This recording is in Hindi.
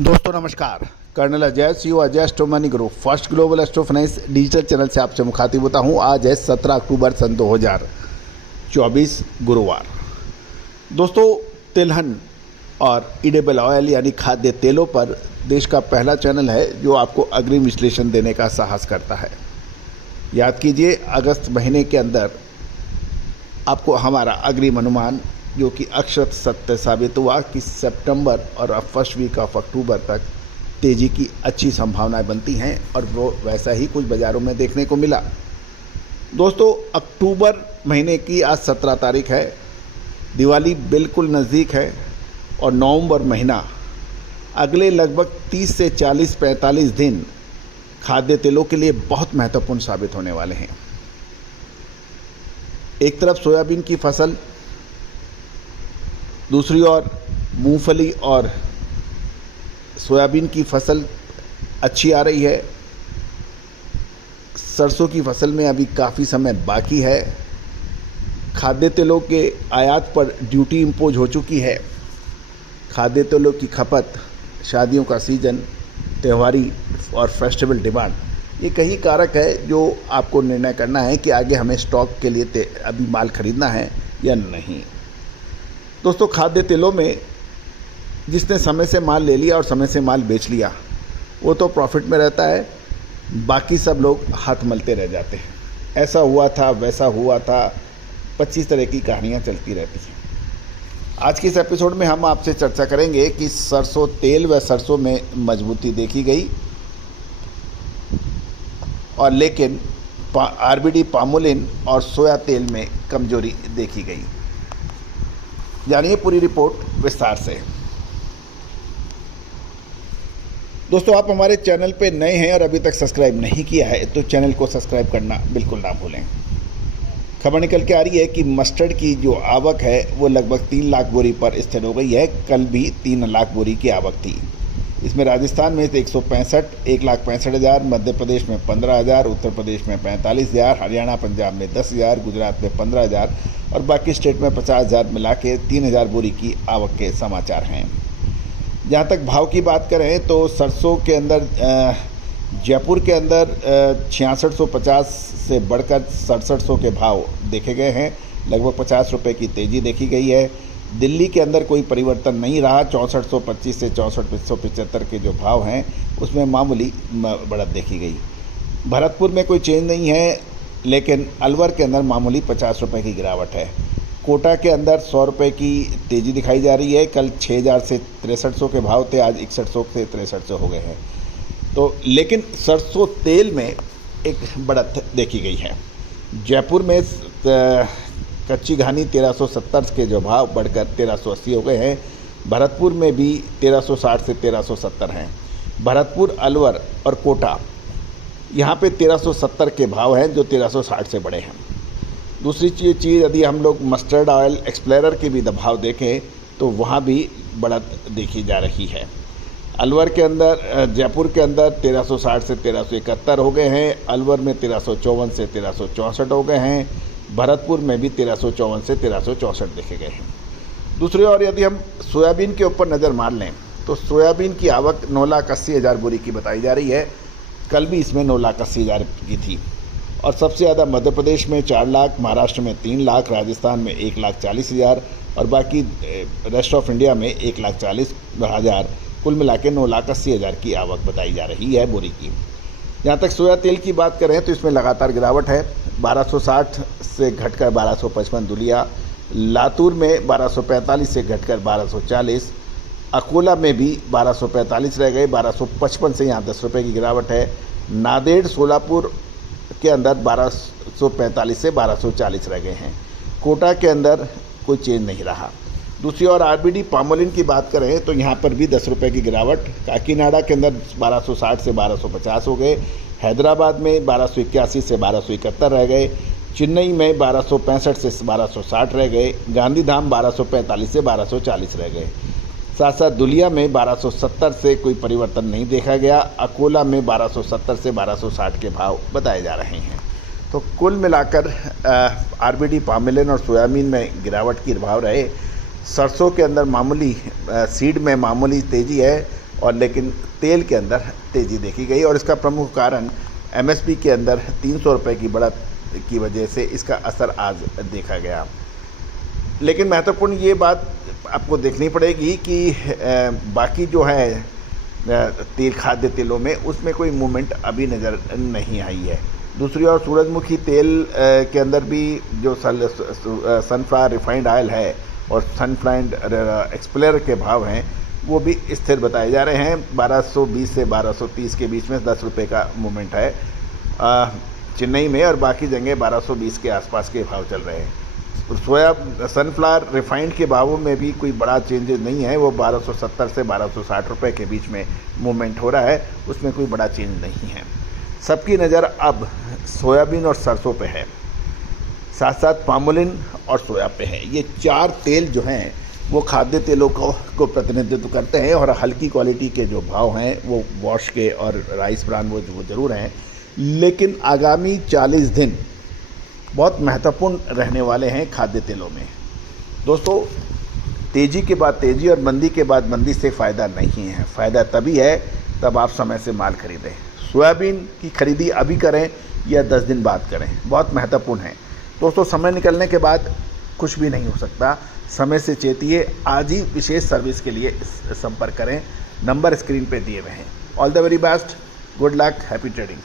दोस्तों नमस्कार। Colonel Ajay CO Ajay astro money group first global astro finance digital channel से आपसे मुखातिब होता हूं। आज है 17 अक्टूबर सन 2024 गुरुवार। दोस्तों तिलहन और ईडेबल ऑयल यानी खाद्य तेलों पर देश का पहला चैनल है जो आपको अग्रिम विश्लेषण देने का साहस करता है। याद कीजिए अगस्त महीने के अंदर आपको हमारा अग्रिम अनुमान जो कि अक्षत सत्य साबित हुआ कि सितंबर और फर्स्ट वीक ऑफ अक्टूबर तक तेज़ी की अच्छी संभावनाएं बनती हैं और वो वैसा ही कुछ बाज़ारों में देखने को मिला। दोस्तों अक्टूबर महीने की आज 17 तारीख है, दिवाली बिल्कुल नज़दीक है और नवंबर महीना अगले लगभग 30 से 40-45 दिन खाद्य तेलों के लिए बहुत महत्वपूर्ण साबित होने वाले हैं। एक तरफ सोयाबीन की फसल, दूसरी ओर मूंगफली और सोयाबीन की फसल अच्छी आ रही है। सरसों की फसल में अभी काफ़ी समय बाकी है। खाद्य तेलों के आयात पर ड्यूटी इम्पोज हो चुकी है। खाद्य तेलों की खपत, शादियों का सीज़न, त्योहारी और फेस्टिवल डिमांड, ये कई कारक है जो आपको निर्णय करना है कि आगे हमें स्टॉक के लिए अभी माल खरीदना है या नहीं। दोस्तों खाद्य तेलों में जिसने समय से माल ले लिया और समय से माल बेच लिया वो तो प्रॉफिट में रहता है, बाकी सब लोग हाथ मलते रह जाते हैं। ऐसा हुआ था, वैसा हुआ था, 25 तरह की कहानियाँ चलती रहती हैं। आज के इस एपिसोड में हम आपसे चर्चा करेंगे कि सरसों तेल व सरसों में मजबूती देखी गई और लेकिन आरबीडी पामोलिन और सोया तेल में कमजोरी देखी गई। जानिए पूरी रिपोर्ट विस्तार से। दोस्तों आप हमारे चैनल पे नए हैं और अभी तक सब्सक्राइब नहीं किया है तो चैनल को सब्सक्राइब करना बिल्कुल ना भूलें। खबर निकल के आ रही है कि मस्टर्ड की जो आवक है वो लगभग 3 लाख बोरी पर स्थिर हो गई है। कल भी 3 लाख बोरी की आवक थी। इसमें राजस्थान में 1,65,00,000, मध्य प्रदेश में 15,000, उत्तर प्रदेश में 45,000, हरियाणा पंजाब में 10,000, गुजरात में 15,000 और बाकी स्टेट में 50,000 मिला के 3,000 बोरी की आवक के समाचार हैं। जहाँ तक भाव की बात करें तो सरसों के अंदर जयपुर के अंदर 6650 से बढ़कर 6700 के भाव देखे गए हैं। लगभग 50 रुपये की तेज़ी देखी गई है। दिल्ली के अंदर कोई परिवर्तन नहीं रहा। 6425 से 6475 के जो भाव हैं उसमें मामूली बढ़त देखी गई। भरतपुर में कोई चेंज नहीं है, लेकिन अलवर के अंदर मामूली 50 रुपये की गिरावट है। कोटा के अंदर 100 रुपये की तेज़ी दिखाई जा रही है। कल 6000 से 6300 के भाव थे, आज 6100 से 6300 हो गए हैं। तो लेकिन सरसों तेल में एक बढ़त देखी गई है। जयपुर में कच्ची घानी 1370 के जो भाव बढ़कर 1380 हो गए हैं। भरतपुर में भी 1360 से 1370 हैं। भरतपुर, अलवर और कोटा यहाँ पे 1370 के भाव हैं जो 1360 से बढ़े हैं। दूसरी चीज़ यदि हम लोग मस्टर्ड ऑयल एक्सप्लोरर के भी भाव देखें तो वहाँ भी बढ़त देखी जा रही है। अलवर के अंदर, जयपुर के अंदर 1360 से 1371 हो गए हैं। अलवर में 1354 से 1364 हो गए हैं। भरतपुर में भी 1354 से 1364 देखे गए हैं। दूसरी ओर यदि हम सोयाबीन के ऊपर नज़र मार लें तो सोयाबीन की आवक 9,80,000 बोरी की बताई जा रही है। कल भी इसमें 9,80,000 की थी और सबसे ज़्यादा मध्य प्रदेश में 4 लाख, महाराष्ट्र में 3 लाख, राजस्थान में 1,40,000 और बाकी रेस्ट ऑफ इंडिया में 1,40,000, कुल मिला के 9,80,000 की आवक बताई जा रही है बोरी की। जहाँ तक सोया तेल की बात करें तो इसमें लगातार गिरावट है। 1260 से घटकर 1255 दुलिया, लातूर में 1245 से घटकर 1240, अकोला में भी 1245 रह गए, 1255 से यहाँ 10 रुपये की गिरावट है। नांदेड़, सोलापुर के अंदर 1245 से 1240 रह गए हैं। कोटा के अंदर कोई चेंज नहीं रहा। दूसरी ओर आरबीडी पामोलिन की बात करें तो यहाँ पर भी 10 रुपये की गिरावट। काकीनाडा के अंदर 1260 से 1250 हो गए। हैदराबाद में 1281 से 1271 रह गए। चेन्नई में 1265 से 1260 रह गए। गांधीधाम 1245 से 1240 रह गए। साथ साथ दुलिया में 1270 से कोई परिवर्तन नहीं देखा गया। अकोला में 1270 से 1260 के भाव बताए जा रहे हैं। तो कुल मिलाकर आरबीडी पामोलिन और सोयाबीन में गिरावट की भाव रहे। सरसों के अंदर मामूली सीड में मामूली तेज़ी है और लेकिन तेल के अंदर तेज़ी देखी गई और इसका प्रमुख कारण एमएसपी के अंदर 300 रुपये की बढ़त की वजह से इसका असर आज देखा गया। लेकिन महत्वपूर्ण ये बात आपको देखनी पड़ेगी कि बाकी जो है तेल, खाद्य तेलों में उसमें कोई मूवमेंट अभी नज़र नहीं आई है। दूसरी ओर सूरजमुखी तेल के अंदर भी जो सनफ्लावर रिफाइंड ऑयल है और सनफ्लावर एक्सप्लेयर के भाव हैं वो भी स्थिर बताए जा रहे हैं। 1220 से 1230 के बीच में 10 रुपये का मूवमेंट है चेन्नई में, और बाकी जगह 1220 के आसपास के भाव चल रहे हैं। सनफ्लावर रिफाइंड के भावों में भी कोई बड़ा चेंजेस नहीं है, वो 1270 से 1260 रुपये के बीच में मूवमेंट हो रहा है, उसमें कोई बड़ा चेंज नहीं है। सबकी नज़र अब सोयाबीन और सरसों पे है, साथ साथ पामोलिन और सोया पे है। ये 4 तेल जो हैं वो खाद्य तेलों को प्रतिनिधित्व करते हैं और हल्की क्वालिटी के जो भाव हैं वो वॉश के और राइस ब्रान वो ज़रूर हैं, लेकिन आगामी 40 दिन बहुत महत्वपूर्ण रहने वाले हैं खाद्य तेलों में। दोस्तों, तेज़ी के बाद तेज़ी और मंदी के बाद मंदी से फ़ायदा नहीं है। फ़ायदा तभी है तब आप समय से माल खरीदें। सोयाबीन की खरीदी अभी करें या 10 दिन बाद करें, बहुत महत्वपूर्ण है। दोस्तों, समय निकलने के बाद कुछ भी नहीं हो सकता। समय से चेतिए, आज ही विशेष सर्विस के लिए संपर्क करें। नंबर स्क्रीन पे दिए हुए हैं। All the very best, good luck, happy trading.